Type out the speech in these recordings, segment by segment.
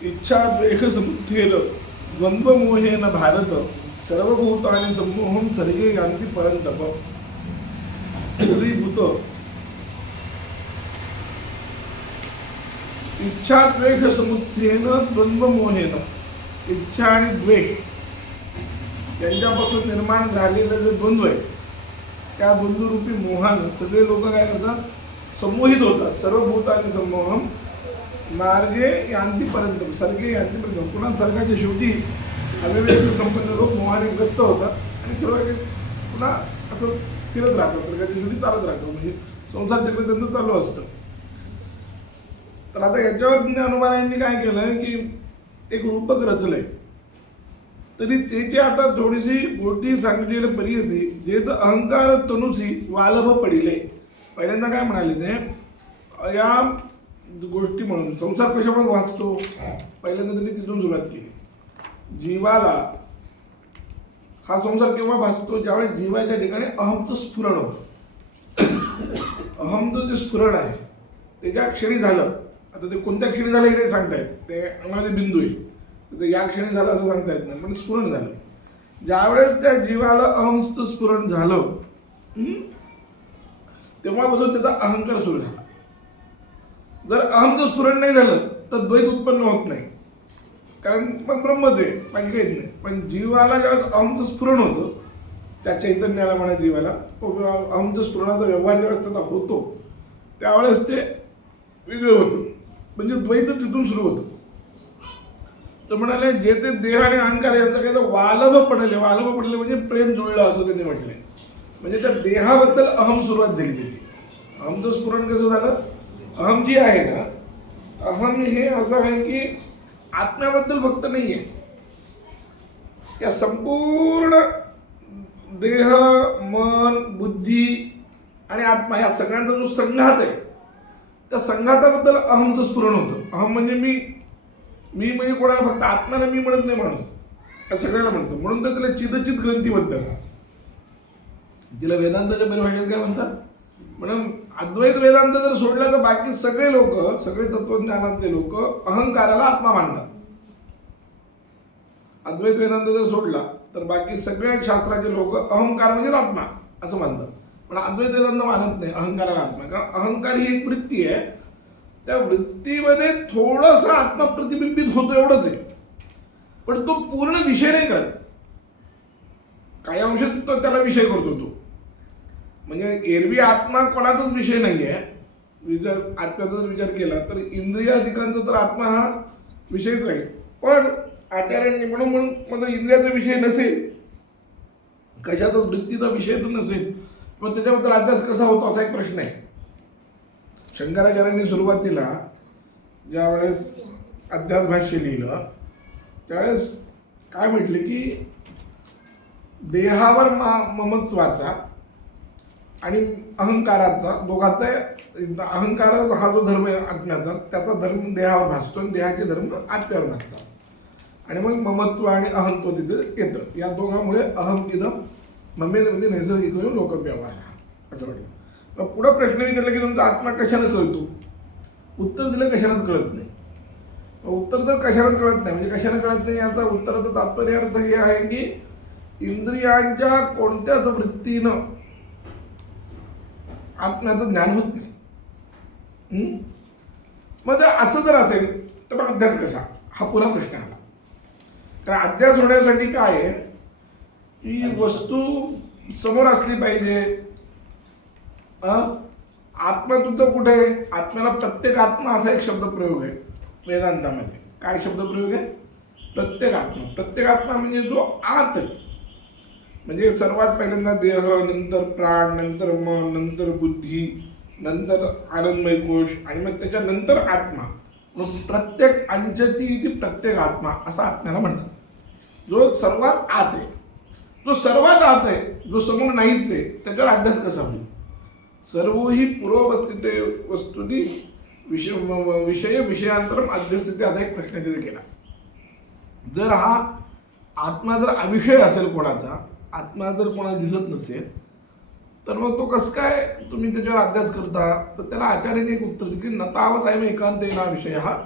इच्छा द्वेष समुत्थेन द्वंद्वमोहेन भारत सर्वभूतानि सम्मोहं सर्गे यान्ति परन्तप श्रीभूत। इच्छा द्वेष समुत्थेन द्वंद्वमोहेन इच्छा आणि द्वेष यांच्यापासून निर्माण झालेलं जे द्वंद्व आहे त्या द्वंद्वरूपी मोहानं सगळे लोक काय करतात? संमोहित होतात. सर्व भूतानी संमोहम मार्गे यांतीपर्यंत सरगे यांतीपर्यंत. पुन्हा सर्गाच्या शेवटी अविवेक संपन्न लोक मोहाने ग्रस्त होतात आणि सर्व पुन्हा असं फिरत राहतात. सर्गाच्या शेवटी चालत राहतात. म्हणजे संसार चक्र त्यांचं चालू असतं. तर आता याच्यावर ज्ञानोबारायांनी काय केलं की एक रूपक रचलंय. तरी त्याची आता थोडीशी मोठी सांगितलेली परियसी जे तर अहंकार तनुसी वालभ पडिले. पहिल्यांदा काय म्हणाले ते? या गोष्टी म्हणून. संसार कशामुळे वाचतो? पहिल्यांदा त्यांनी तिथून सुरुवात केली. जीवाला हा संसार केव्हा भासतो? ज्यावेळेस जीवाच्या ठिकाणी अहमचं स्फुरण होतं. अहमचं जे स्फुरण आहे ते ज्या क्षणी झालं आता ते कोणत्या क्षणी झालं हे नाही सांगता येत. ते अंगामध्ये बिंदू आहे. तर ते या क्षणी झालं असं सांगता येत नाही पण स्फुरण झालं. ज्यावेळेस त्या जीवाला अहमचं स्फुरण झालं तेव्हापासून त्याचा अहंकार सुरू झाला. जर अहमचं स्फुरण नाही झालं तर द्वैत उत्पन्न होत नाही. कारण मग ब्रह्मच आहे बाकी काहीच नाही. पण जीवाला ज्यावेळेस अहमचं स्फुरण होतं त्या चैतन्याला म्हणा जीवाला तो अहमचं स्फुरणाचा व्यवहार ज्यावेळेस त्याचा होतो त्यावेळेस ते वेगळं होतं. म्हणजे द्वैत तिथून सुरू होतं. तर म्हणाले जे ते देह आणि अहंकार यांचं काही तर वालभ पडले. वालभ पडले म्हणजे प्रेम जुळलं असं त्यांनी म्हटलंय. म्हणजे त्या देहाबद्दल अहम सुरुवात झाली त्याची. अहमचं स्फुरण कसं झालं? अहम जी आहे ना अहम हे असं आहे की आत्म्याबद्दल फक्त नाही आहे या संपूर्ण देह मन बुद्धी आणि आत्मा या सगळ्यांचा जो संघात आहे त्या संघाताबद्दल अहमचं स्फुरण होतं. अहम म्हणजे मी मी म्हणजे कोणाला फक्त आत्म्याला मी म्हणत नाही माणूस. या सगळ्याला म्हणतो. म्हणून तर त्याला चिदचित ग्रंथी म्हणतात तिला वेदांताच्या परिभाषेत काय म्हणतात? म्हणून अद्वैत वेदांत जर सोडला तर बाकी सगळे लोक सगळे तत्वज्ञानातले लोक अहंकाराला आत्मा मानतात. अद्वैत वेदांत जर सोडला तर बाकी सगळ्या शास्त्राचे लोक अहंकार म्हणजे आत्मा असं मानतात. पण अद्वैत वेदांत मानत नाही अहंकाराला आत्मा. कारण अहंकार ही एक वृत्ती आहे. त्या वृत्तीमध्ये थोडंसं आत्मा प्रतिबिंबित होतो एवढंच आहे. पण तो पूर्ण विषय नाही करत. काही अंशात तो त्याला विषय करतो तो. म्हणजे एरवी आत्मा कोणाचाच विषय नाही आहे विचार आत्म्याचा जर विचार केला तर इंद्रियाधिकांचा तर आत्मा हा विषयच राहील पण आचार्यांनी म्हणून म्हणून माझा इंद्रियाचा विषय नसेल कशातच वृत्तीचा विषयच नसेल मग त्याच्याबद्दल अभ्यास कसा होतो असा एक प्रश्न आहे. शंकराचार्यांनी सुरुवातीला ज्यावेळेस अध्यास भाष्य लिहिलं त्यावेळेस काय म्हटले की देहावर मा ममत्वाचा आणि अहंकाराचा दोघाचा अहंकार हा जो धर्म आहे आत्म्याचा त्याचा धर्म देहावर भासतो आणि देहाचे धर्म आत्म्यावर भासतात. आणि मग ममत्व आणि अहंत्व तिथे येतं. या दोघांमुळे अहम इदम ममेमध्ये नैसर्गिक लोकव्यवहार हा असं वाटलं मग पुढं प्रश्न विचारला की तुमचा आत्मा कशानं कळतो? उत्तर दिलं कशानंच कळत नाही. उत्तर तर कशानंच कळत नाही. म्हणजे कशानं कळत नाही याचा उत्तराचं तात्पर्य अर्थ हे आहे की इंद्रियांच्या कोणत्याच वृत्तीनं आपणाचं ज्ञान होत नाही. मग जर असं जर असेल तर मग अभ्यास कसा? हा पुरा प्रश्न आला कारण अभ्यास होण्यासाठी काय आहे? की वस्तू समोर असली पाहिजे. अं? आत्मा सुद्धा कुठे आहे? आत्म्याला प्रत्येक आत्मा असा एक शब्द प्रयोग आहे वेदांतामध्ये. काय शब्द प्रयोग आहे? प्रत्येक आत्मा. प्रत्येक आत्मा म्हणजे जो आत आहे. म्हणजे सर्वात पहिल्यांदा देह नंतर प्राण नंतर मन नंतर बुद्धी नंतर आनंदमय कोश आणि मग त्याच्यानंतर आत्मा. मग प्रत्येक अंचती ती प्रत्येक आत्मा असा आत्म्याला म्हणतात. जो सर्वात आत आहे जो सर्वात आत आहे जो समोर नाहीच आहे त्याच्यावर अभ्यास कसा होईल? सर्व ही पूर्वस्थित वस्तुनी विषय विषय विषयांतरम अध्यस्थिती असा एक प्रश्न तिथे केला जर हा आत्मा जर अविषय असेल कोणाचा आत्मा जर कोणाला दिसत नसेल तर मग तो कसं काय तुम्ही त्याच्यावर अभ्यास करता? तर त्याला आचार्याने एक उत्तर दिलं की नतावच आहे मग एकांत हा विषय हा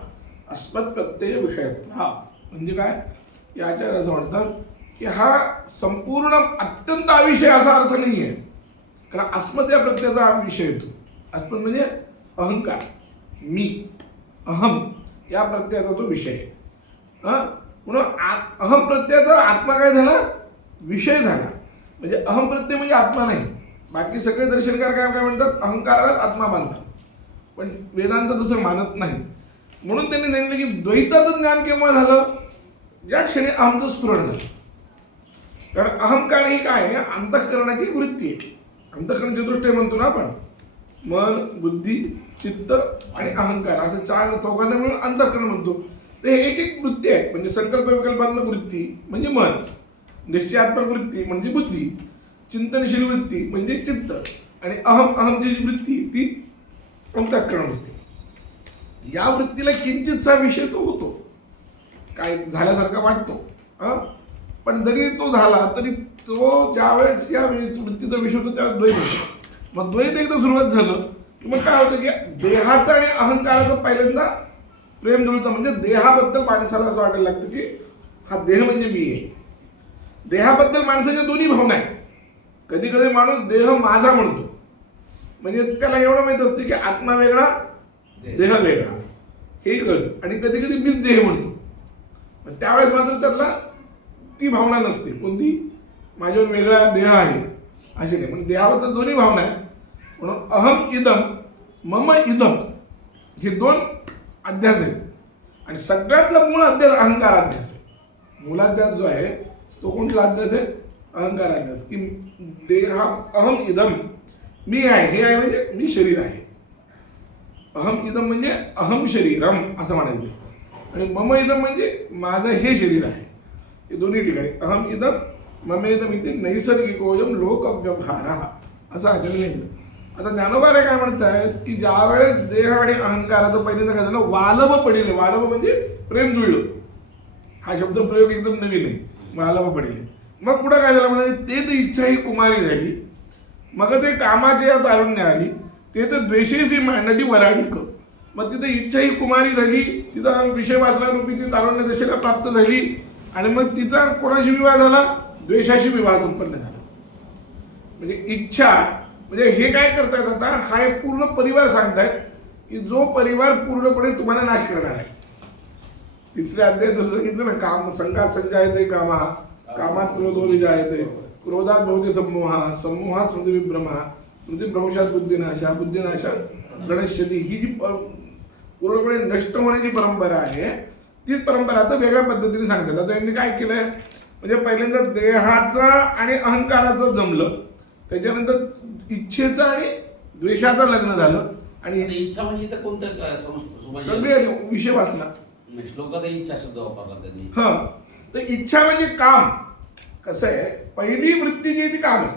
अस्मत प्रत्यय विषय. हा म्हणजे काय? या आचार्य असं म्हणतात की हा संपूर्ण अत्यंत अविषय असा अर्थ नाही आहे कारण अस्मत या प्रत्ययाचा हा विषय येतो. अस्मत म्हणजे अहंकार. मी अहम या प्रत्ययाचा तो विषय. आहे हा? म्हणून आ- अहम प्रत्ययाचा आत्मा काय झाला? विषय झाला. म्हणजे अहम प्रत्यय म्हणजे आत्मा नाही. बाकी सगळे दर्शनकार काय काय म्हणतात? अहंकारालाच आत्मा मानतात. पण वेदांत तसं मानत नाही. म्हणून त्यांनी सांगितलं की द्वैताचं ज्ञान केव्हा झालं? ज्या क्षणी अहमचं स्फुरण झालं. कारण अहंकार ही काय? आहे अंतःकरणाची वृत्ती आहे. अंतःकरणची दृष्टी म्हणतो ना आपण. मन बुद्धी चित्त आणि अहंकार असं चार चौघांना मिळून अंतःकरण म्हणतो. ते हे एक एक वृत्ती आहे म्हणजे संकल्प विकल्पांना वृत्ती म्हणजे मन. निश्चयात्मक वृत्ती म्हणजे बुद्धी चिंतनशील वृत्ती म्हणजे चित्त आणि अहम अहमची जी वृत्ती ती अंतःकरण वृत्ती. या वृत्तीला किंचितसा विषय तो होतो. काय झाल्यासारखा वाटतो हां? पण जरी तो झाला तरी तो ज्यावेळेस या वृत्तीचा विषय होतो त्यावेळेस द्वैत होतो. मग द्वैत एकदा सुरुवात झालं की मग काय होतं की देहाचं आणि अहंकाराचं पहिल्यांदा प्रेम जुळतं. म्हणजे देहाबद्दल माणसाला असं वाटायला लागतं की हा देह म्हणजे मी आहे. देहाबद्दल माणसाच्या दोन्ही भावना आहेत. कधी कधी माणूस देह माझा म्हणतो. म्हणजे त्याला एवढं माहीत असते की आत्मा वेगळा देह वेगळा. हे कळतं. आणि कधी कधी मीच देह म्हणतो. पण त्यावेळेस मात्र त्याला ती भावना नसते. कोणती? माझ्यावर वेगळा देह आहे. अशी नाही. पण देहाबद्दल दोन्ही भावना आहेत. म्हणून अहम इदम मम इदम हे दोन अध्यास आहेत. आणि सगळ्यातला मूळ अध्यास अहंकार अध्यास आहे. मूलाध्यास जो आहे तो कोणता अध्यास आहे? अहंकार अध्यास की देहा अहम इदम. मी आहे हे आहे म्हणजे मी शरीर आहे. अहम इदम म्हणजे अहम शरीरम असं म्हणायचं. आणि मम इदम म्हणजे माझं हे शरीर आहे. हे दोन्ही ठिकाणी. अहम इदम मम इदम इथे नैसर्गिकोयम लोक व्यवहार असं आचरण आता ज्ञानोबारे काय म्हणतायत? की ज्या वेळेस देह आणि अहंकाराचं पहिल्यांदा काय झालं? वालभ पडिल. वालभ म्हणजे प्रेम जुळलं. हा शब्द प्रयोग एकदम नवीन आहे. वालभ पडले. मग पुढे काय झालं? म्हणजे ते तर इच्छा ही कुमारी झाली. मग ते कामाचे या तारुण्य आली. ते तर द्वेषेशी मांडली वराडिक. मग तिथे इच्छा ही कुमारी झाली. तिचा विषय वाचला ती तारुण्य दशेला प्राप्त झाली. आणि मग तिचा कोणाशी विवाह झाला? द्वेषाशी विवाह संपन्न झाला. म्हणजे इच्छा म्हणजे हे काय करतायत आता? हा एक पूर्ण परिवार सांगतायत की जो परिवार पूर्णपणे तुम्हाला नाश करणार आहे. तिसऱ्या अध्याय जसं सांगितलं ना काम संघात संजायते कामा कामात क्रोधो विजायते क्रोधात भवते समूहा समूहात स्मृती विभ्रमा स्मृती भ्रंशात बुद्धिनाशा बुद्धिनाशा गणेशती. ही जी पूर्णपणे नष्ट होण्याची परंपरा आहे तीच परंपरा आता वेगळ्या पद्धतीने सांगतात. आता यांनी काय केलंय? म्हणजे पहिल्यांदा देहाचा आणि अहंकाराचं जमलं. त्याच्यानंतर इच्छेचं आणि द्वेषाचं लग्न झालं. आणि इच्छा म्हणजे सगळे विषय वाचला. म्हणजे श्लोकात इच्छा शब्द वापरला त्यांनी. हा तर इच्छा म्हणजे काम. कसं आहे? पहिली वृत्ती जी आहे ती काम आहे.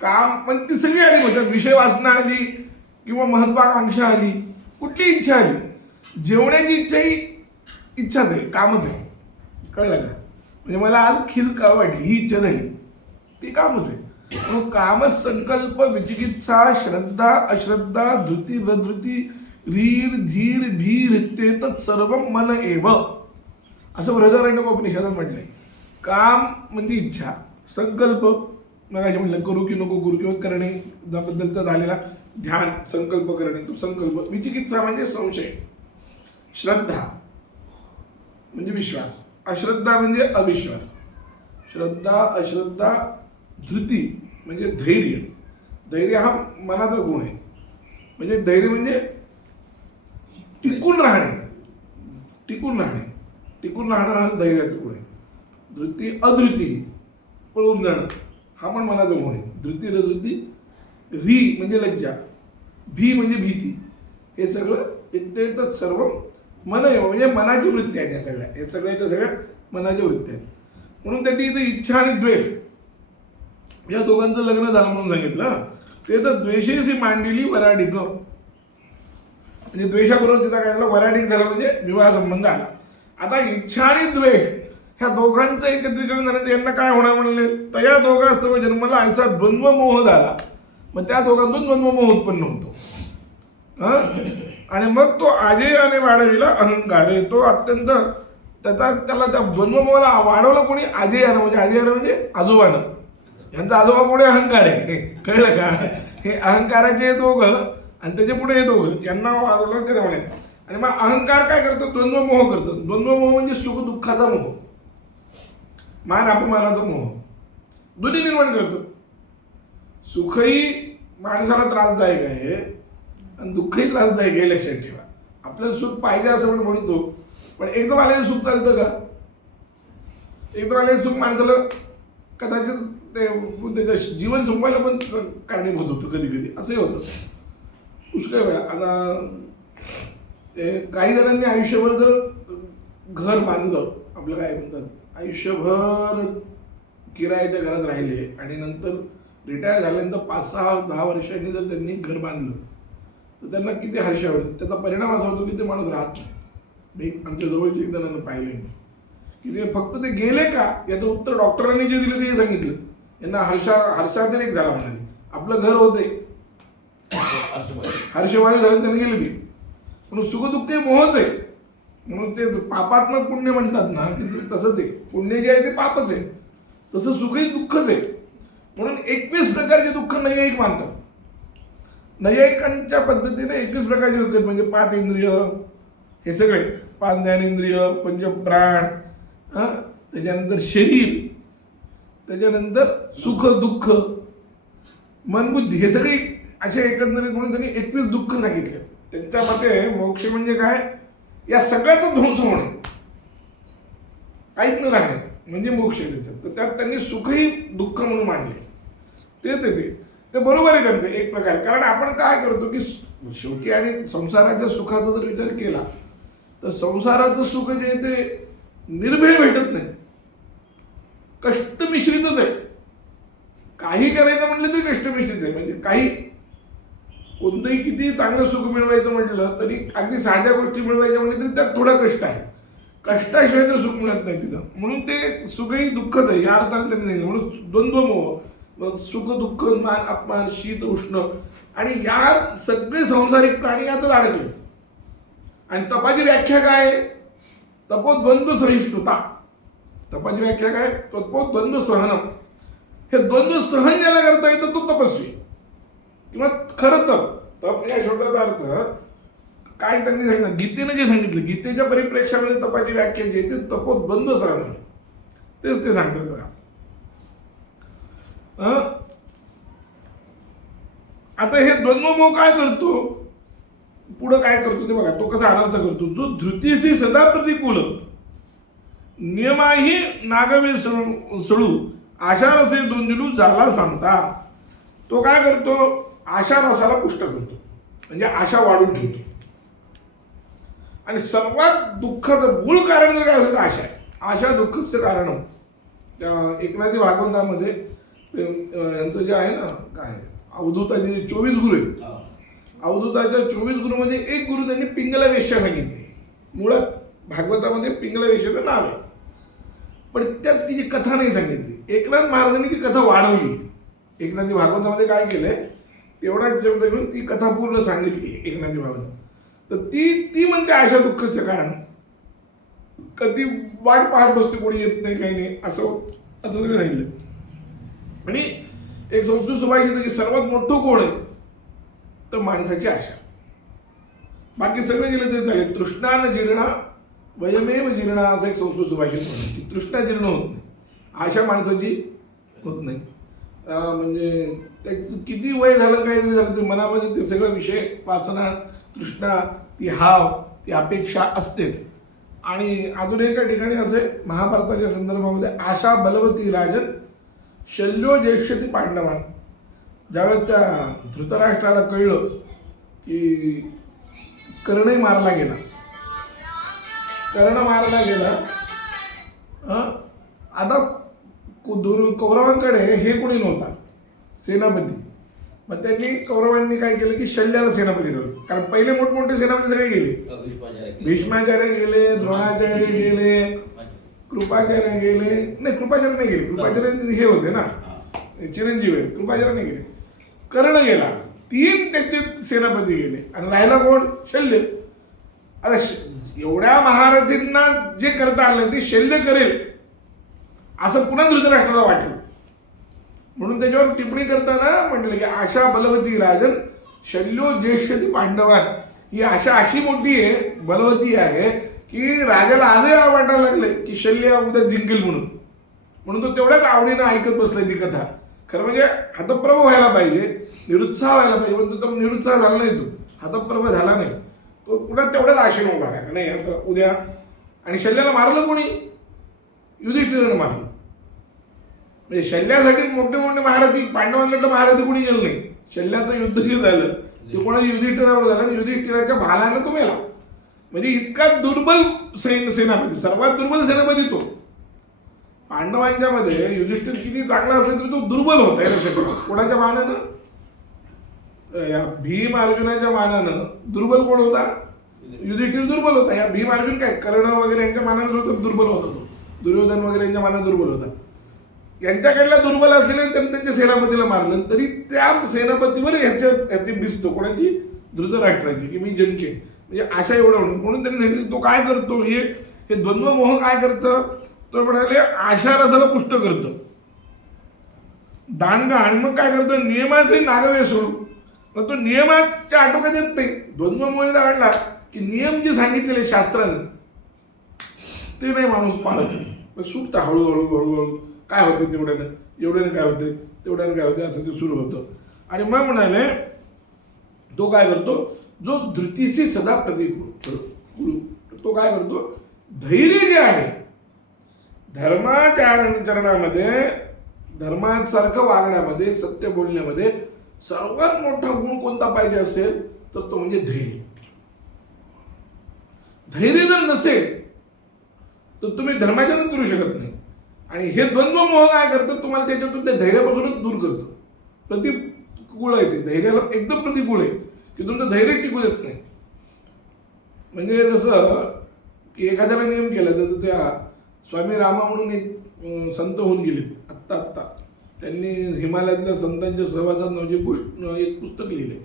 काम पण ती सगळी आली म्हणजे विषय वाचना आली किंवा महत्वाकांक्षा आली कुठली इच्छा आली? जेवण्याची इच्छा ही इच्छाच आहे कामच आहे. कळलं का? म्हणजे मला आज खीर का वाटली ही इच्छा झाली. ती कामच आहे. म्हणून काम संकल्प विचिकित्सा श्रद्धा अश्रद्धा धृती रधृती रीर धीर भीर ते सर्व मन एव. असं बृहदारण्य उपनिषदात म्हटलंय. काम म्हणजे इच्छा. संकल्प मगाशी म्हटलं करू की नको करू किंवा करणे त्याबद्दलचा झालेला ध्यान संकल्प करणे तो संकल्प. विचिकित्सा म्हणजे संशय. श्रद्धा म्हणजे विश्वास. अश्रद्धा म्हणजे अविश्वास. श्रद्धा अश्रद्धा धृती म्हणजे धैर्य. धैर्य हा मनाचा गुण आहे. म्हणजे धैर्य म्हणजे टिकून राहणे. टिकून राहणे. टिकून राहणं हा धैर्याचं गुण आहे. धृती अधृती पळून जाणं हा पण मनाचा गुण आहे. धृती रधृती री म्हणजे लज्जा भी म्हणजे भीती. हे सगळं इत्येतत सर्व मन आहे म्हणजे मनाची वृत्ती आहे या सगळ्या. हे सगळ्याच्या सगळ्या मनाच्या वृत्ती आहेत. म्हणून त्यांनी इथं इच्छा आणि द्वेष या दोघांचं लग्न झालं म्हणून सांगितलं ते तर द्वेषेशी मांडलेली वराडिक. म्हणजे द्वेषाबरोबर तिचा काय झालं? वराडिक झालं म्हणजे विवाह संबंध आला. आता इच्छा आणि द्वेष ह्या दोघांचं एकत्रीकरण झालं तर यांना काय होणार म्हणले? तर या दोघांचं जन्माला ऐसा द्वंद्वमोह झाला. मग त्या दोघांतून द्वंद्वमोह उत्पन्न होतो. आणि मग तो आजयाने वाढविला अहंकार. तो अत्यंत त्याचा त्याला त्या जन्ममोहाला वाढवलं कोणी? आजयानं. म्हणजे आजयानं म्हणजे आजोबानं. यांचा आजोबा पुढे अहंकार आहे. कळलं का? हे अहंकाराचे दोघं आणि त्याच्या पुढे हे दोघं यांना वाजवलं ते म्हणे आणि मग अहंकार काय करतो? द्वंद्व मोह करतो. द्वंद्व मोह म्हणजे सुख दुःखाचा मोह. मान अपमानाचा मोह. दोन्ही निर्माण करतो. सुखही माणसाला त्रासदायक आहे आणि दुःखही त्रासदायक आहे लक्षात ठेवा. आपल्याला सुख पाहिजे असं आपण म्हणतो पण एकदम आलेलं सुख चालतं का? एकदम आलेलं सुख माणसाला कदाचित ते त्याच्या जीवन संपवायला पण कारणीभूत होतं कधी कधी असंही होतं. पुष्कळ वेळा. आता ते काही जणांनी आयुष्यभर जर घर बांधलं आपलं काय म्हणतात आयुष्यभर किरायाच्या घरात राहिले आणि नंतर रिटायर झाल्यानंतर पाच सहा दहा वर्षांनी जर त्यांनी घर बांधलं तर त्यांना किती हर्ष आवडेल त्याचा परिणाम असा होतो की ते माणूस राहत नाही. मी आमच्या जवळचे एक जणांना पाहिले की ते फक्त ते गेले का? याचं उत्तर डॉक्टरांनी जे दिलं ते सांगितलं. यांना हर्षा हर्षातिरेक झाला म्हणाले. आपलं घर होते हर्षवायू झाले त्यांनी गेले ती. म्हणून सुखदुःख हे मोहच आहे. म्हणून ते पापात्मक पुण्य म्हणतात ना की तसंच आहे. पुण्य जे आहे ते पापच आहे. तसं सुखही दुःखच आहे. म्हणून एकवीस प्रकारचे दुःख नैयायिक मानतात. नैयायिकांच्या पद्धतीने एकवीस प्रकारचे दुःख आहेत. म्हणजे पाच इंद्रिय हे सगळे. पाच ज्ञानेंद्रिय पंचप्राण हां? त्याच्यानंतर शरीर त्याच्यानंतर सुख दुःख मनबुद्धी हे सगळे असे एकंदरीत म्हणून त्यांनी एकवीस दुःख सांगितले. त्यांच्या मते मोक्ष म्हणजे काय? या सगळ्याचा ध्वंस होणे. काहीच न राहणे म्हणजे मोक्ष त्याचं. त्याच्यात तर त्यात त्यांनी सुखही दुःख म्हणून मांडले तेच आहे ते. ते बरोबर आहे त्यांचं एक प्रकार. कारण आपण काय करतो की शेवटी आणि संसाराच्या सुखाचा जर विचार केला तर संसाराचं सुख जे आहे ते निर्भीळ भेटत नाही. कष्ट मिश्रितच आहे. काही करायचं म्हटलं तरी कष्ट मिश्रित आहे. म्हणजे काही कोणतंही किती चांगलं सुख मिळवायचं म्हटलं तरी अगदी साध्या गोष्टी मिळवायच्या म्हणजे तरी त्यात थोडा कष्ट आहे. कष्टाशिवाय तर सुख मिळत नाही तिथं. म्हणून ते सुखही दुःखच आहे या अर्थाने त्यांनी सांगितलं. म्हणून द्वंद्व मोह सुख दुःख मान अपमान शीत उष्ण आणि या सगळे संसारिक प्राणी यातच अडकले. आणि तपाची व्याख्या काय? तपोद्वंद्व सहिष्णुता. तपाची व्याख्या काय? तपोद्वंद्व सहनम. हे द्वंद्व सहन ज्याला करता येतं तो तपस्वी. किंवा खरं तप तप या शब्दाचा अर्थ काय त्यांनी सांगितलं? गीतेने जे सांगितलं गीतेच्या परिप्रेक्षामध्ये तपाची व्याख्या जी आहे ते तपोद्वंद्व सहन तेच ते सांगतात बघा. आता हे द्वंद्वमोह काय करतो? पुढं काय करतो ते बघा. तो कसा अनर्थ करतो? जो धृतीशी सदा प्रतिकूल. नियमाही नागवे सळू सळू. आशा रसे दोंजलू झाला सांगता. तो काय करतो? आशा रसाला पुष्ट करतो. म्हणजे आशा वाढून ठेवतो. आणि सर्वात दुःखाचं मूळ कारण जर काय असेल तर आशा आहे. आशा दुःखचं कारण. एकनाथी भागवतामध्ये यांचं जे आहे ना काय? अवधूताचे जे चोवीस गुरु आहेत. अवधूताच्या चोवीस गुरुमध्ये एक गुरु त्यांनी पिंगला वेश्या सांगितली. मुळात भागवतामध्ये पिंगला वेश्याचं नाव आहे. पण त्यात तिची कथा नाही सांगितली. एकनाथ महाराजांनी ती कथा वाढवली. एकनाथी भागवतामध्ये काय केलंय? तेवढाच शब्द घेऊन ती कथा पूर्ण सांगितली एकनाथी भागवत तर ती ती म्हणते आशा दुःखचं कारण. कधी वाट पाहत बसते कोणी येत नाही काही नाही. असं असं सगळं सांगितलं. आणि एक संस्कृत सुभाषित येतं की सर्वात मोठं कोण आहे? तर माणसाची आशा. बाकी सगळं गेलं तरी चालेल. तृष्णान जीर्णा वयमेव जीर्णा असं एक संस्कृत सुभाषित म्हणतात की तृष्णा जीर्ण होत नाही. आशा माणसाची होत नाही. म्हणजे किती वय झालं काही जरी झालं ते मनामध्ये ते सगळं विषय वासना तृष्णा ती हाव ती अपेक्षा असतेच. आणि अजून एका ठिकाणी असे महाभारताच्या संदर्भामध्ये आशा बलवती राजन शल्यो ज्येष्ठती पांडवान. ज्यावेळेस त्या धृतराष्ट्राला कळलं की कर्णही मारला गेला. कर्ण मारला गेला. आता कु- दुर कौरवांकडे हे कोणी नव्हता. सेनापती. मग त्यांनी कौरवांनी काय केलं की शल्याला सेनापती ठेवलं. कारण पहिले मोठमोठे सेनापती सगळे गेले. भीष्माचार्य गेले द्रोणाचार्य गेले कृपाचार्य गेले. नाही कृपाचार्य नाही गेले. कृपाचार्य हे होते ना. चिरंजीव आहेत. कृपाचार्य नाही गेले. कर्ण गेला. तीन त्याचे सेनापती गेले. आणि राहिला कोण? शल्य. आता श- एवढ्या महारथींना जे करता आलं ते शल्य करेल. असं पुन्हा धृतराष्ट्राला वाटलं. म्हणून त्याच्यावर टिप्पणी करताना म्हटलं की आशा बलवती राजन शल्यो ज्येष्ठ पांडवा ही आशा अशी मोठी आहे बलवती आहे की राजाला आजही वाटायला लागले की शल्य उद्या जिंकेल म्हणून. म्हणून तो तेवढ्याच आवडीनं ऐकत बसलाय ती कथा. खरं म्हणजे हतप्रभ व्हायला पाहिजे निरुत्साह व्हायला पाहिजे पण तो निरुत्साह झाला नाही तो. हतप्रभ झाला नाही. तो पुन्हा तेवढ्याच आशेनं उभा राहिला. नाही आता उद्या. आणि शल्याला मारलं कोणी? युधिष्ठिरानं मारलं. म्हणजे शल्ल्यासाठी मोठे मोठे महारथी पांडवांकडनं महारथी कुणी गेलं नाही. शल्ल्याचं युद्ध जे झालं ते कोणा युधिष्ठिरावर झालं? आणि युधिष्ठिराच्या भालानं तो मेला. म्हणजे इतका दुर्बल सैन सेनापती सर्वात दुर्बल सेनापती तो. पांडवांच्या मध्ये युधिष्ठिर किती चांगला असेल तरी तो दुर्बल होता या कोणाच्या मानानं या भीम अर्जुनाच्या मानानं दुर्बल कोण होता? युधिष्ठिर दुर्बल होता. या भीम अर्जुन काय? कर्ण वगैरे यांच्या मानानं दुर्बल होता तो. दुर्योधन वगैरे यांच्या मानानं दुर्बल होता. यांच्याकडला दुर्बल असलेले त्यांनी त्यांच्या सेनापतीला मारलं तरी त्या सेनापतीवर ह्याच्या ह्याची भिस्त कोणाची? धृतराष्ट्राची की मी जनके. म्हणजे आशा एवढं म्हणून म्हणून त्यांनी सांगितलं तो काय करतो? हे हे द्वंद्वमोह काय करतं? तो म्हणाले आशा रसाला पुष्ट करतं. दांडगा आणि मग काय करतं? नियमाचे नागवे स्वरूप मग तो नियमाच्या आटोक्यात येत नाही. द्वंद्व मोह काढला की नियम जे सांगितलेले शास्त्रानं ते नाही माणूस पाळत. सुटतं हळूहळू हळूहळू. काय होते तेवढ्यानं? एवढ्यानं काय होते? तेवढ्यानं काय होते? असं ते सुरू होतं. आणि मग म्हणाले तो काय करतो? जो धृतीशी सदा प्रतिकूल तो काय करतो? धैर्य जे आहे धर्माचरणामध्ये धर्मासारखं वागण्यामध्ये सत्य बोलण्यामध्ये सर्वात मोठा गुण कोणता पाहिजे असेल तर तो म्हणजे धैर्य. धैर्य जर नसेल तर तुम्ही धर्माचरण करू शकत नाही. आणि हे द्वंद्व मोह काय करतं तुम्हाला त्याच्यातून त्या धैर्यापासूनच दूर करतो. प्रतिकूळ आहे ते. धैर्याला एकदम प्रतिकूळ आहे की तुमचं धैर्य टिकू देत नाही. म्हणजे जसं की एखाद्याला नियम केला तर त्या स्वामी रामा म्हणून एक संत होऊन गेले आत्ता आत्ता. त्यांनी हिमालयातल्या संतांच्या सहवासात म्हणजे गोष्ट एक पुस्तक लिहिले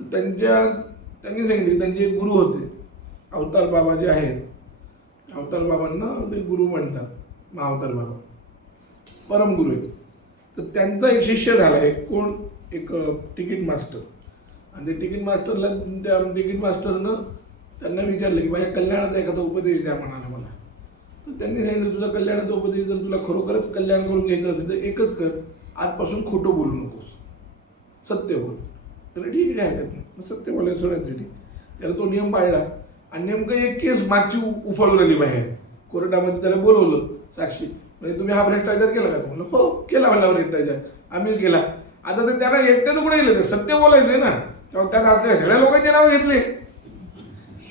त्यांच्या त्यांनी सांगितले त्यांचे एक गुरु होते. अवतार बाबा जे आहेत अवतार बाबांना ते गुरु म्हणतात. महाअवतार बाबा. परमगुरु आहेत तर त्यांचा एक शिष्य झाला. एक कोण? एक तिकीट मास्टर आणि ते तिकीट मास्टरला त्या तिकीट मास्टरनं त्यांना विचारलं की माझ्या कल्याणाचा एखादा उपदेश द्या म्हणाला मला. तर त्यांनी सांगितलं तुझा कल्याणाचा उपदेश जर तुला खरोखरच कल्याण करून घ्यायचं असेल तर एकच कर. आजपासून खोटं बोलू नकोस. सत्य बोल. तर ठीक आहे हरकत नाही. मग सत्य बोलायला सोडायसाठी त्याला तो नियम पाळला. आणि नेमकं एक केस मागची उफाळून आली बाहेर. कोर्टामध्ये त्याला बोलवलं. साक्षी. म्हणजे तुम्ही हा भ्रष्टाचार केला का? म्हणलं हो केला म्हणला भ्रष्टाचार. आम्ही केला. आता ते त्यांना एकट्याचं कुठे गेलं? सत्य बोलायचंय ना. त्यामुळे त्यात असल्या सगळ्या लोकांचे नाव घेतले.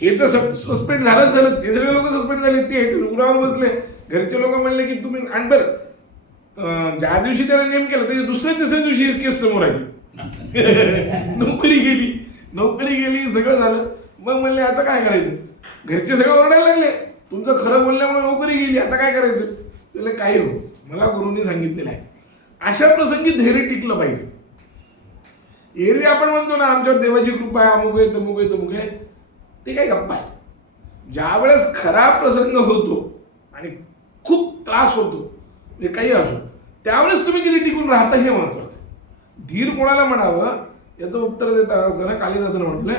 हे तर सस्पेंड झालंच झालं. ते सगळे लोक सस्पेंड झाले. ते ह्याच्या उरावर बसले. घरचे लोक म्हणले की तुम्ही आणि बरं. ज्या दिवशी त्याला नेम केला त्याच्या दुसऱ्या तिसऱ्या दिवशी केस समोर आली. नोकरी गेली. नोकरी गेली सगळं झालं. मग म्हणले आता काय करायचं? घरचे सगळं ओरडायला लागले. तुमचं खरं बोलल्यामुळे नोकरी गेली आता काय करायचं? त्याला काही हो. मला गुरुंनी सांगितलेलं आहे. अशा प्रसंगी धैर्य टिकलं पाहिजे. एरवी आपण म्हणतो ना आमच्यावर देवाची कृपा आहे अमुक आहे तमुक आहे तमुक आहे. ते काही गप्पा आहे. ज्यावेळेस खरा प्रसंग होतो आणि खूप त्रास होतो म्हणजे काही असो त्यावेळेस तुम्ही किती टिकून राहता हे महत्वाचं. धीर कोणाला म्हणावं? याचं उत्तर देताना असताना कालिदासानं म्हटलं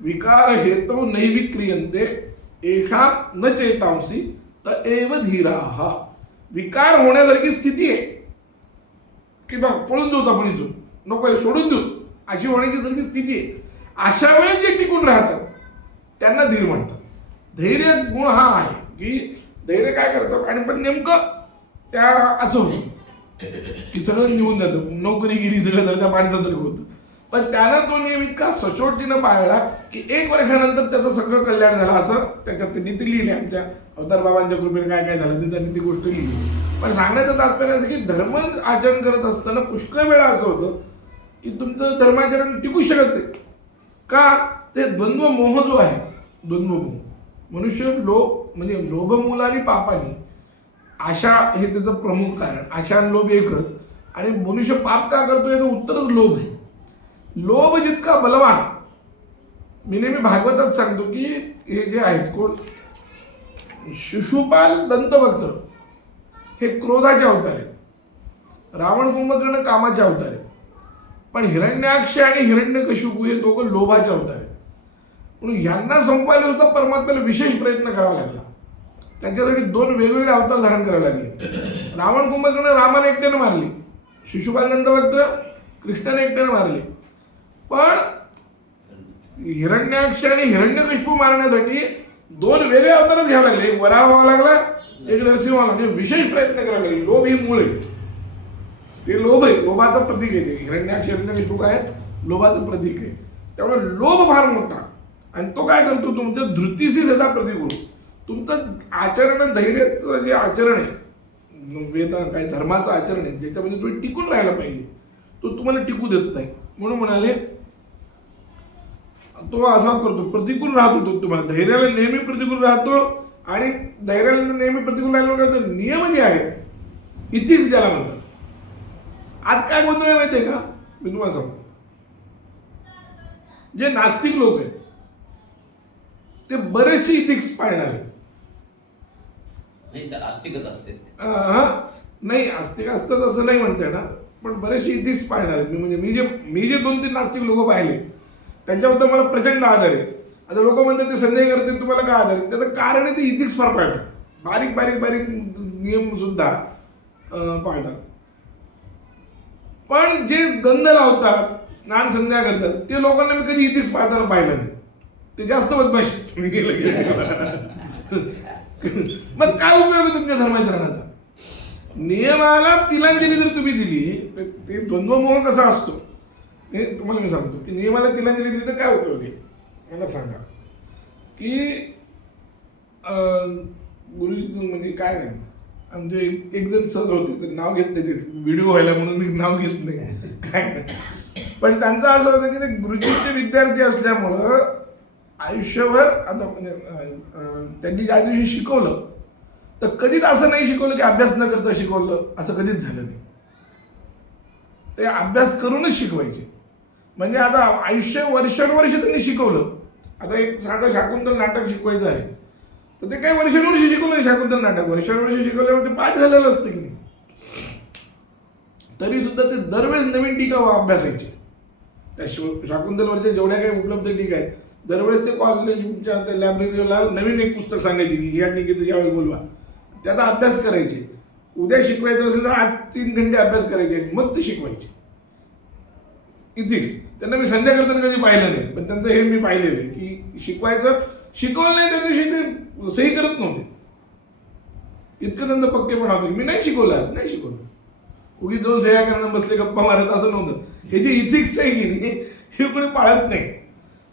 विकार हेतव नैविक्रियंते एषा न चेतांसी तर एव धीराहा विकार होण्यासारखी स्थिती आहे. की बघ पळून देऊत आपण इथून. नको आहे सोडून देऊ. अशी होण्याची सारखी स्थिती आहे. अशा वेळेस जे टिकून राहतात त्यांना धीर म्हणतात. धैर्य गुण हा आहे की धैर्य काय करतात आणि पण नेमकं त्या असं होतं की सगळं निघून जातं. नोकरी गेली सगळं झालं त्या माणसाचं होतं पण त्यानं तो नियम इतका सचोटीनं पाळला की एक वर्षानंतर त्याचं सगळं कल्याण झालं असं त्याच्यात त्यांनी ती लिहिली आमच्या अवतार बाबांच्या कृपेने काय काय झालं ते त्यांनी ती गोष्ट लिहिली. पण सांगण्याचं तात्पर्य असं की धर्म आचरण करत असताना पुष्कळ वेळा असं होतं की तुमचं धर्माचरण टिकू शकत नाही. का? ते द्वंद्व मोह जो आहे द्वंद्व मोह मनुष्य लोभ म्हणजे लोभमूल आणि पापाली आशा हे त्याचं प्रमुख कारण. आशा आणि लोभ एकच. आणि मनुष्य पाप का करतो याचं उत्तरच लोभ आहे. लोभ जितका बलवान मी नेहमी भागवतात सांगतो की हे जे आहेत कोण? शिशुपाल दंतभक्त. हे क्रोधाचे अवतार आहेत. रावण कुंभकर्ण कामाचे अवतार आहेत. पण हिरण्याक्ष आणि हिरण्य हिरण्यकशिपू हे दोघं लोभाचे अवतार आहेत. म्हणून यांना संपवायला सुद्धा परमात्म्याला विशेष प्रयत्न करावा लागला. त्यांच्यासाठी दोन वेगवेगळे अवतार धारण करावे लागले. रावण कुंभकर्ण रामाने एकट्याने मारले. शिशुपाल दंतभक्त कृष्णाने एकट्याने मारले. पण हिरण्याक्ष आणि हिरण्यकशिपू मारण्यासाठी दोन वेगळे अवतारच घ्यावे लागले. एक वरा व्हावा लागला एक नरसिंह म्हणजे विशेष प्रयत्न करावे लागले. लोभ ही मूळ आहे. ते लोभ आहे. लोभाचं प्रतीक आहे ते. हिरण्याक्ष हिरण्यकशिपू काय लोभाचं प्रतीक आहे. त्यामुळे लोभ फार मोठा. आणि तो काय करतो? तुमच्या धृतीशी सदा प्रतिकूल होतो. तुमचं आचरण धैर्याचं जे आचरण आहे वेद काय धर्माचं आचरण आहे ज्याच्यामध्ये तुम्ही टिकून राहायला पाहिजे. तो तुम्हाला टिकू देत नाही. म्हणून म्हणाले तो असा करतो. प्रतिकूल राहतो तो तुम्हाला. धैर्याला नेहमी प्रतिकूल राहतो आणि धैर्याला नेहमी प्रतिकूल राहिलं काय होतं? नियम जे आहे इथिक्स ज्याला म्हणतात. आज काय गोंधळ आहे माहितीये का? मी तुम्हाला सांगतो. जे नास्तिक लोक आहेत ते बरेचसे इथिक्स पाळणार आहेत. आस्तिकच असते हा? नाही आस्तिक असतात असं नाही म्हणते ना. पण बरेचसे इथिक्स पाळणार आहेत. मी म्हणजे मी जे मी जे दोन तीन नास्तिक लोक पाहिले त्यांच्याबद्दल मला प्रचंड आदर आहे. आता लोक म्हणतात ते संदेह करतात तुम्हाला काय आदर आहे? त्याचं कारण आहे ते इथिक्स फार पाळतात. बारीक बारीक बारीक नियम सुद्धा पाळतात. पण जे गंध लावतात स्नान संध्या करतात ते लोकांना मी कधी इथेच पाळताना पाहिलं नाही. ते जास्त बदमाश मग काय उपयोग आहे तुमच्या धर्माचरणाचा? नियमाला तिलांजली जर तुम्ही दिली तर ते द्वंद्वमोह कसा असतो? ते तुम्हाला मी सांगतो की नियमाला तिलांजली दिली तर काय उपयोग आहे? मला सांगा. की अं, गुरुजी म्हणजे काय नाही आमचे एक एक जण सर होते तर नाव घेत नाही व्हिडिओ व्हायला म्हणून मी नाव घेत नाही. काय? पण त्यांचं असं होतं की ते गुरुजीचे विद्यार्थी असल्यामुळं आयुष्यभर आता म्हणजे त्यांनी ज्या दिवशी शिकवलं तर कधीच असं नाही शिकवलं की अभ्यास न करता शिकवलं असं कधीच झालं नाही. ते अभ्यास करूनच शिकवायचे. म्हणजे आता आयुष्य वर्षानुवर्ष त्यांनी शिकवलं. आता एक साधं शाकुंतल नाटक शिकवायचं आहे. तर ते काही वर्षानुवर्ष शिकवलं शाकुंतल नाटक. वर्षानुवर्ष शिकवल्यावर ते पाठ झालेलं असतं की नाही. तरी सुद्धा ते दरवेळेस नवीन टीका अभ्यासायचे. त्या शिव शाकुंतलवरच्या जेवढ्या काही उपलब्ध टीका आहेत दरवेळेस ते कॉलेजच्या त्या लायब्ररीला नवीन एक पुस्तक सांगायची की या टीकेचं यावेळी बोलवा. त्याचा अभ्यास करायचे. उद्या शिकवायचं असेल तर आज तीन घंटे अभ्यास करायचे मग ते शिकवायचे. इथिक्स त्यांना मी संध्या करताना कधी पाहिलं नाही. पण त्यांचं हे मी पाहिलेलं आहे की शिकवायचं शिकवलं नाही त्या दिवशी ते सही करत नव्हते. इतकं त्यांचं पक्केपणा होते मी नाही शिकवलं नाही शिकवलं. उगी दोन सह्या करणं बसले गप्पा मारत असं नव्हतं. हे जे इथिक्स आहे की नाही हे कोणी पाळत नाही.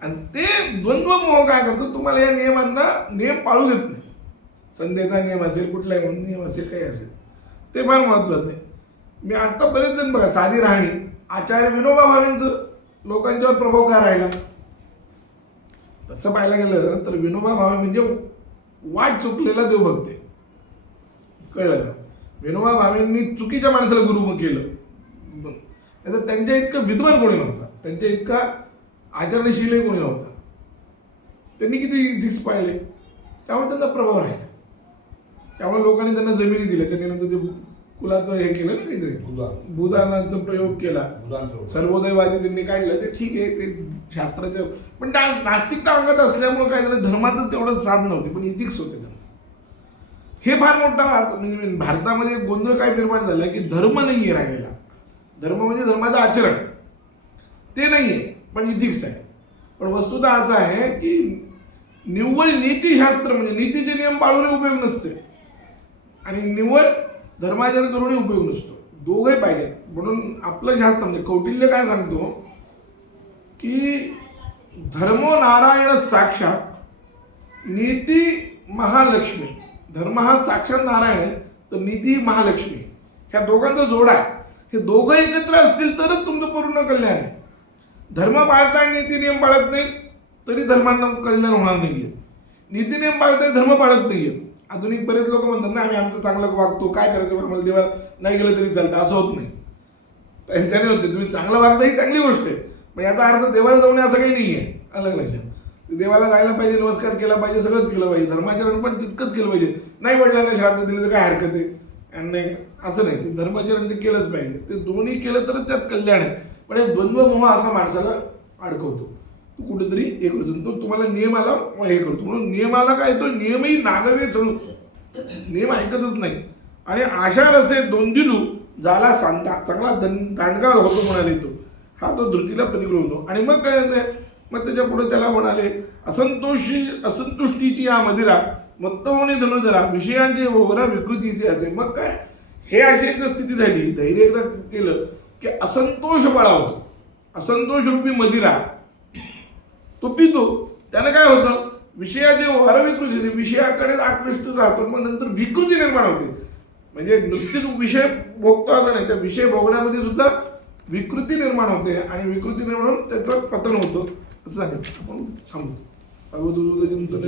आणि ते द्वंद्व मोह काय करतो तुम्हाला या नियमांना नियम पाळू देत नाही. संध्याचा नियम असेल कुठलाही म्हणून नियम असेल काही असेल. ते फार महत्वाचं आहे. मी आता बरेच जण बघा साधी राहणी. आचार्य विनोबा भावेंचं लोकांच्यावर प्रभाव काय राहिला? तसं पाहायला गेलं तर विनोबा भावे म्हणजे वाट चुकलेला देव बघते कळलं का? विनोबा भावेंनी चुकीच्या माणसाला गुरु केलं. ब- त्यांच्या इतकं विद्वान कोणी नव्हता. त्यांच्या इतका आचरणशीलही कोणी नव्हता. त्यांनी किती झिक्स पाहिले त्यामुळे त्यांचा प्रभाव राहिला. त्यामुळे लोकांनी त्यांना जमिनी दिल्या. त्यांनी नंतर ते कुलाचं हे केलं ना काहीतरी? बुधा. भूदानाचा प्रयोग केला. सर्वोदयवादी त्यांनी काढलं. ते ठीक आहे ते शास्त्राच्या पण त्या नास्तिकता अंगात असल्यामुळे काय झालं? धर्माचं तेवढं साध नव्हते पण इथिक्स होते धर्म हे फार मोठा आज म्हणजे भारतामध्ये गोंधळ काय निर्माण झाला की धर्म नाही आहे राहिलेला. धर्म म्हणजे धर्माचं आचरण. ते नाही आहे पण इथिक्स आहे. पण वस्तुता असं आहे की निव्वळ नीतिशास्त्र म्हणजे नीतीचे नियम पाळूनही उपयोग नसते. आणि निव्वळ धर्माचरण करूनही उपयोग नसतो. दोघे पाहिजे. म्हणून आपलं शास्त्र म्हणजे कौटिल्य काय सांगतो? की धर्मो नारायण साक्षात नीती महालक्ष्मी. धर्म हा साक्षात नारायण तर नीती ही महालक्ष्मी. ह्या दोघांचा जोडा आहे. हे दोघं एकत्र असतील तरच तुमचं पूर्ण कल्याण आहे. धर्म पाळताय नीती नियम पाळत नाही तरी धर्मांना कल्याण होणार नाहीये. नीती नियम पाळताय धर्म पाळत नाही आहे आधुनिक बरेच लोक म्हणतात ना आम्ही आमचं चांगलं वागतो काय करायचं? आम्हाला देवा नाही गेलं तरी चालतं. असं होत नाही. त्याने होते. तुम्ही चांगलं वागता ही चांगली गोष्ट आहे. पण याचा अर्थ देवाला जाऊन असं काही नाही आहे अलग लक्षात. देवाला जायला पाहिजे नमस्कार केला पाहिजे सगळंच केलं पाहिजे. धर्माचरण पण तितकंच केलं पाहिजे. नाही वडिलांना श्राद्ध दिलं तर काय हरकत आहे? आणि नाही असं नाही. ते धर्माचरण ते केलंच पाहिजे. ते दोन्ही केलं तर त्यात कल्याण आहे. पण हे द्वंद्व मोह असा माणसाला अडकवतो. तो कुठेतरी हे करतो. तो तुम्हाला नियमाला हे करतो. म्हणून नियमाला काय तो नियमही नागवे चढू नियम ऐकतच नाही. आणि आशा रसे दोन दिलू झाला सांता. चांगला दं दांडगा होतो म्हणाले तो. हा तो धृतीला प्रतिकूल होतो. आणि मग काय होतंय? मग त्याच्या पुढे त्याला म्हणाले असंतोषी असंतुष्टीची या मदिरा मत्तवणे धनुधरा विषयांचे ओघरा विकृतीचे असे. मग काय? हे अशी एकदा स्थिती झाली. धैर्य एकदा केलं की असंतोष बळावतो असंतोष रूपी मदिरा. तो पितो. त्यानं काय होतं? विषयाचे हरविकृती विषयाकडे आकृष्ट राहतो मग नंतर विकृती निर्माण होते. म्हणजे नुसतीच विषय भोगतो असं नाही त्या विषय भोगण्यामध्ये सुद्धा विकृती निर्माण होते आणि विकृती निर्माण होऊन त्याचं पतन होतं. असं आहे. आपण थांबू अगोदर